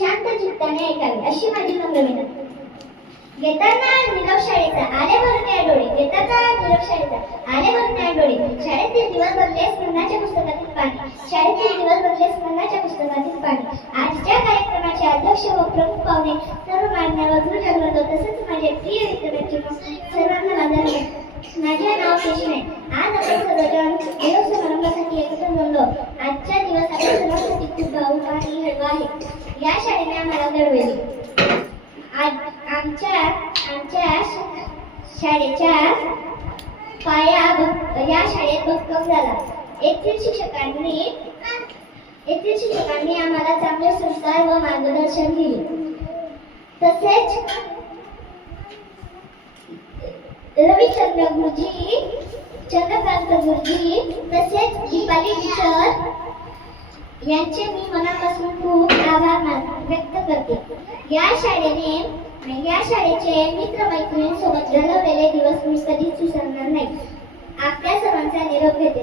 शांत चित्ताने ऐकावे अशी माझी नम्र विनंती. घेताना निरव शाळेचा आले भरून या डोळे, घेताना निरव शाळेचा आले भरून या डोळे. शाळेतील दिवस भरले स्मरणाच्या पुस्तकातील पाणी, शाळेतील दिवस भरले स्मरणाच्या पुस्तकातील पाणी. आजच्या कार्यक्रमाचे अध्यक्ष व प्रमुख पाहुणे सर्व मान्यवर गुरुजनवर्ग तसेच माझे प्रिय विद्यार्थी सर्वांना माझा नमस्कार. माझे नाव केशव आहे. आज आपण सर्वजण दिवस समारंभासाठी एकत्र जमलो. आजचा दिवस आपल्या सर्वांसाठी खूप भावूक आणि हळवा आहे. या शाळेने आम्हाला घडवले. आमच्या शाळेच्या पाया या शाळेत भक्कम झाला. येथील शिक्षकांनी आम्हाला चांगले संस्कार व मार्गदर्शन दिले. तसेच रविचंद्र गुरुजी, चंद्रकांत गुरुजी तसेच दीपाली टीचर यांचे मी मनापासून खूप आभार व्यक्त करते. या शाळेचे मित्रमैत्रिणींसोबत घालवलेले दिवस मी कधीच विसरणार नाही. आपल्या सर्वांचा निरोप घेते.